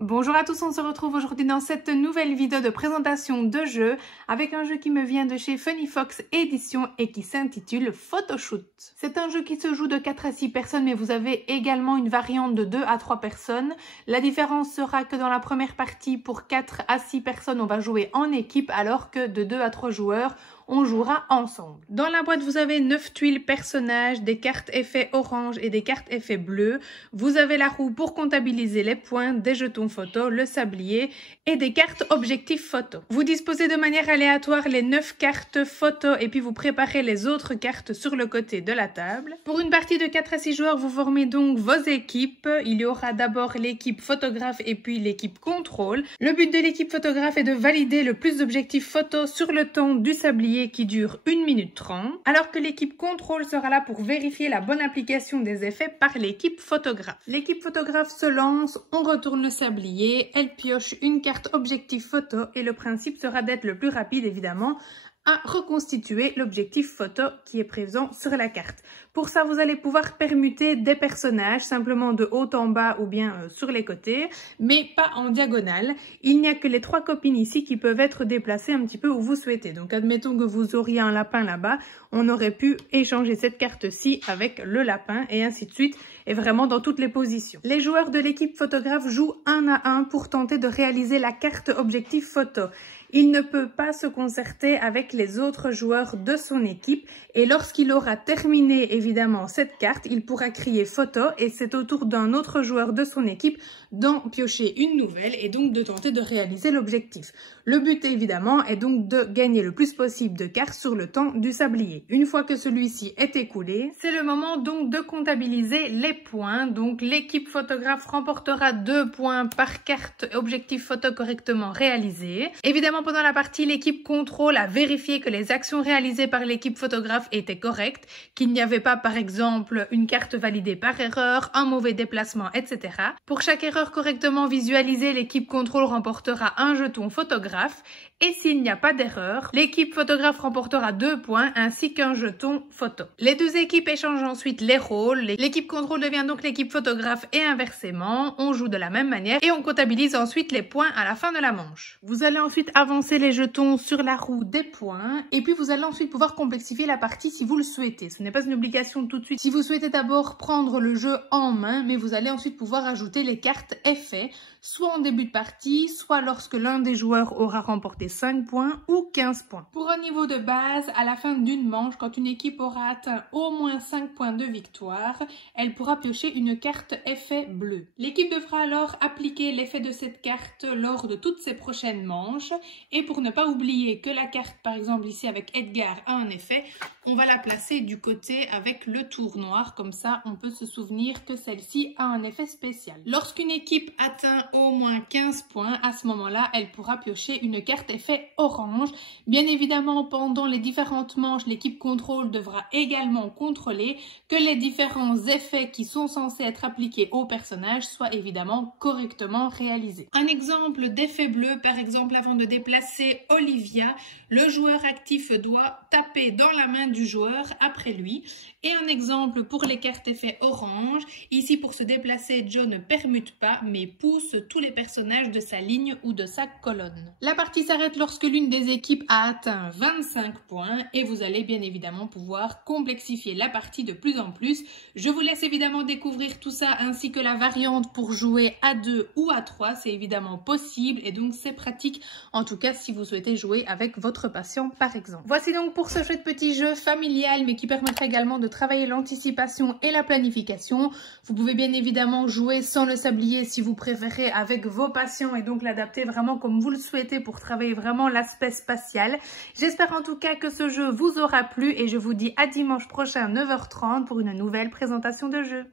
Bonjour à tous, on se retrouve aujourd'hui dans cette nouvelle vidéo de présentation de jeu avec un jeu qui me vient de chez Funny Fox Éditions et qui s'intitule Photoshoot. C'est un jeu qui se joue de 4 à 6 personnes mais vous avez également une variante de 2 à 3 personnes. La différence sera que dans la première partie pour 4 à 6 personnes on va jouer en équipe alors que de 2 à 3 joueurs on jouera ensemble. Dans la boîte, vous avez 9 tuiles personnages, des cartes effets orange et des cartes effets bleu. Vous avez la roue pour comptabiliser les points, des jetons photo, le sablier et des cartes objectifs photo. Vous disposez de manière aléatoire les 9 cartes photo et puis vous préparez les autres cartes sur le côté de la table. Pour une partie de 4 à 6 joueurs, vous formez donc vos équipes. Il y aura d'abord l'équipe photographe et puis l'équipe contrôle. Le but de l'équipe photographe est de valider le plus d'objectifs photo sur le temps du sablier qui dure 1 minute 30, alors que l'équipe contrôle sera là pour vérifier la bonne application des effets par l'équipe photographe. L'équipe photographe se lance, on retourne le sablier, elle pioche une carte objectif photo et le principe sera d'être le plus rapide évidemment à reconstituer l'objectif photo qui est présent sur la carte. Pour ça, vous allez pouvoir permuter des personnages simplement de haut en bas ou bien sur les côtés, mais pas en diagonale. Il n'y a que les 3 copines ici qui peuvent être déplacées un petit peu où vous souhaitez. Donc admettons que vous auriez un lapin là-bas, on aurait pu échanger cette carte-ci avec le lapin et ainsi de suite, et vraiment dans toutes les positions. Les joueurs de l'équipe photographe jouent 1 à 1 pour tenter de réaliser la carte objectif photo. Il ne peut pas se concerter avec les autres joueurs de son équipe et lorsqu'il aura terminé évidemment cette carte, il pourra crier photo et c'est au tour d'un autre joueur de son équipe d'en piocher une nouvelle et donc de tenter de réaliser l'objectif. Le but évidemment est donc de gagner le plus possible de cartes sur le temps du sablier. Une fois que celui-ci est écoulé, c'est le moment donc de comptabiliser les points. Donc l'équipe photographe remportera 2 points par carte objectif photo correctement réalisé. Évidemment, pendant la partie, l'équipe contrôle a vérifié que les actions réalisées par l'équipe photographe étaient correctes, qu'il n'y avait pas par exemple une carte validée par erreur, un mauvais déplacement, etc. Pour chaque erreur correctement visualisée, l'équipe contrôle remportera un jeton photographe et s'il n'y a pas d'erreur, l'équipe photographe remportera 2 points ainsi qu'un jeton photo. Les 2 équipes échangent ensuite les rôles, l'équipe contrôle devient donc l'équipe photographe et inversement, on joue de la même manière et on comptabilise ensuite les points à la fin de la manche. Vous allez ensuite avancer les jetons sur la roue des points et puis vous allez ensuite pouvoir complexifier la partie si vous le souhaitez. Ce n'est pas une obligation tout de suite. Si vous souhaitez d'abord prendre le jeu en main, mais vous allez ensuite pouvoir ajouter les cartes effets, soit en début de partie, soit lorsque l'un des joueurs aura remporté 5 points ou 15 points. Pour un niveau de base, à la fin d'une manche, quand une équipe aura atteint au moins 5 points de victoire, elle pourra piocher une carte effet bleu. L'équipe devra alors appliquer l'effet de cette carte lors de toutes ses prochaines manches. Et pour ne pas oublier que la carte, par exemple ici avec Edgar, a un effet, on va la placer du côté avec le tour noir. Comme ça, on peut se souvenir que celle-ci a un effet spécial. Lorsqu'une équipe atteint au moins 15 points, à ce moment-là, elle pourra piocher une carte effet orange. Bien évidemment, pendant les différentes manches, l'équipe contrôle devra également contrôler que les différents effets qui sont censés être appliqués au personnage soient évidemment correctement réalisés. Un exemple d'effet bleu, par exemple, avant de déplacer Olivia, le joueur actif doit taper dans la main du joueur après lui. Et un exemple pour les cartes effets orange, ici pour se déplacer, Joe ne permute pas mais pousse tous les personnages de sa ligne ou de sa colonne. La partie s'arrête lorsque l'une des équipes a atteint 25 points et vous allez bien évidemment pouvoir complexifier la partie de plus en plus. Je vous laisse évidemment découvrir tout ça ainsi que la variante pour jouer à 2 ou à 3, c'est évidemment possible et donc c'est pratique en tout cas si vous souhaitez jouer avec votre patient par exemple. Voici donc pour ce chouette petit jeu familial mais qui permettra également de travailler l'anticipation et la planification. Vous pouvez bien évidemment jouer sans le sablier si vous préférez avec vos patients et donc l'adapter vraiment comme vous le souhaitez pour travailler vraiment l'aspect spatial. J'espère en tout cas que ce jeu vous aura plu et je vous dis à dimanche prochain 9h30 pour une nouvelle présentation de jeu.